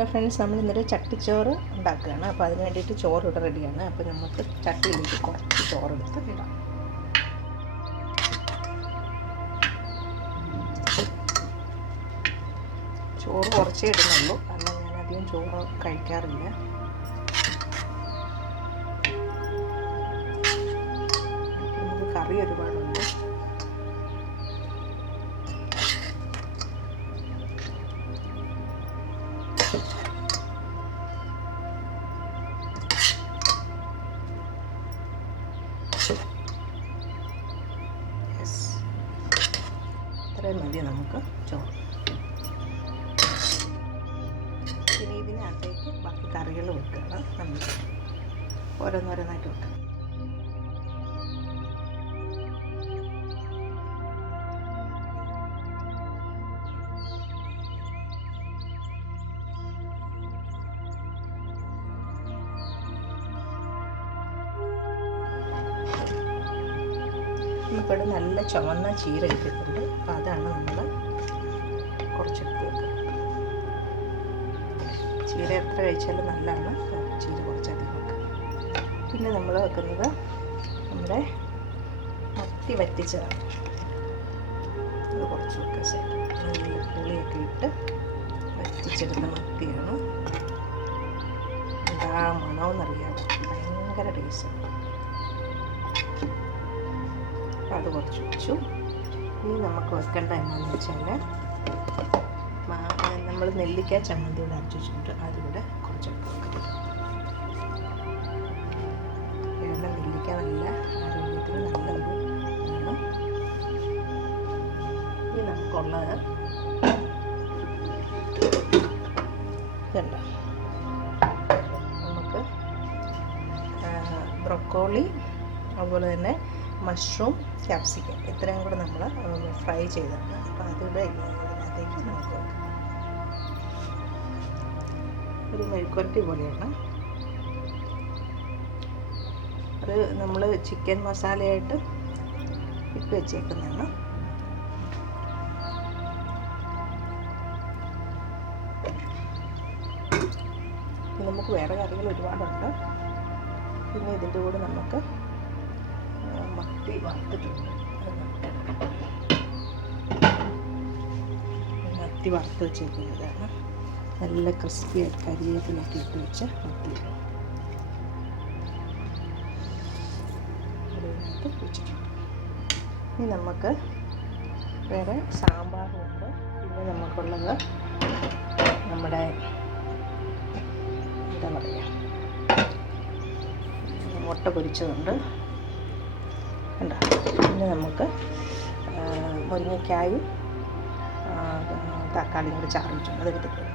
Hello friends, നമ്മൾ ഇന്നൊരു ചട്ടിച്ചോറ് ഉണ്ടാക്കുകയാണ്. അപ്പോൾ അതിന് വേണ്ടിയിട്ട് ചോറ് ഇവിടെ റെഡിയാണ്. അപ്പോൾ നമുക്ക് ചട്ടിയിലേക്ക് കുറച്ച് ചോറെടുത്ത് ഇടാം. ചോറ് കുറച്ചേ ഇടുന്നുള്ളൂ, കാരണം ഞാൻ അധികം ചോറ് കഴിക്കാറില്ല. നമുക്ക് കറി ഒരുപാടുണ്ട്. ഇത്രയും മതി നമുക്ക് ചോറ്. പിന്നെ ഇതിനകത്തേക്ക് ബാക്കി കറികൾ വെക്കുകയാണ്. നമ്മൾ ഓരോന്നോരോന്നായിട്ട് വെക്കുക. നമുക്കിവിടെ നല്ല ചുവന്ന ചീര ഇട്ടിട്ടുണ്ട്. അപ്പോൾ അതാണ് നമ്മൾ കുറച്ചെടുത്ത് വെക്കുന്നത്. ചീര എത്ര കഴിച്ചാലും നല്ലതാണ്, ചീര കുറച്ചധികം വെക്കുക. പിന്നെ നമ്മൾ വെക്കുന്നത് നമ്മുടെ മത്തി വറ്റിച്ചതാണ്. അത് കുറച്ച് വെക്കുക. സൈഡ് നല്ല പുളിയൊക്കെ ഇട്ട് വറ്റിച്ചെടുത്ത മത്തിയാണ്. എന്താ മണമെന്നറിയാമോ, ഭയങ്കര ടേസ്റ്റാണ്. അത് കുറച്ച് വെച്ചു. ഇനി നമുക്ക് വെക്കേണ്ട എന്താണെന്ന് വെച്ചാൽ, നമ്മൾ നെല്ലിക്ക ചമ്മന്തി ഇവിടെ അരച്ച് വെച്ചിട്ടുണ്ട്. അതിവിടെ കുറച്ചെടുത്ത് വെക്കണം. കാരണം നെല്ലിക്ക നല്ല ആരോഗ്യത്തിന് നല്ലൊരു ആണ്. ഇനി നമുക്കുള്ളത് ഇതുണ്ട്. നമുക്ക് ബ്രൊക്കോളി, അതുപോലെ തന്നെ മഷ്റൂം, ക്യാപ്സിക്കം ഇത്രയും കൂടെ നമ്മൾ ഫ്രൈ ചെയ്തതാണ്. അപ്പോൾ അതിവിടെ ഇതിനകത്തേക്ക് നമുക്ക് വെക്കാം. ഒരു മെഴുക്കുവരട്ടി പോലെയാണ്. അത് നമ്മൾ ചിക്കൻ മസാലയായിട്ട് ഇട്ട് വെച്ചേക്കുന്നതാണ്. നമുക്ക് വേറെ കറികൾ ഒരുപാടുണ്ട്. പിന്നെ ഇതിൻ്റെ കൂടെ നമുക്ക് മത്തി വറുത്തിട്ടുണ്ട്. മത്തി വറുത്ത് വെച്ചേക്കുന്നതാണ്. നല്ല ക്രിസ്പിയായിട്ട് കരിവേപ്പിലൊക്കെ ഇട്ട് വെച്ച മത്തി അതിനകത്ത് വെച്ചിട്ടുണ്ട്. ഇനി നമുക്ക് വേറെ സാമ്പാറുണ്ട്. പിന്നെ നമുക്കുള്ളത് നമ്മുടെ എന്താ പറയുക, മുട്ട പൊരിച്ചതുണ്ട്. കണ്ടോ. പിന്നെ നമുക്ക് മുരിങ്ങയ്ക്കായും തക്കാളിയും കൂടി ചാറ് വെച്ചിട്ടുണ്ട്. അതെടുത്തിട്ടുണ്ട്.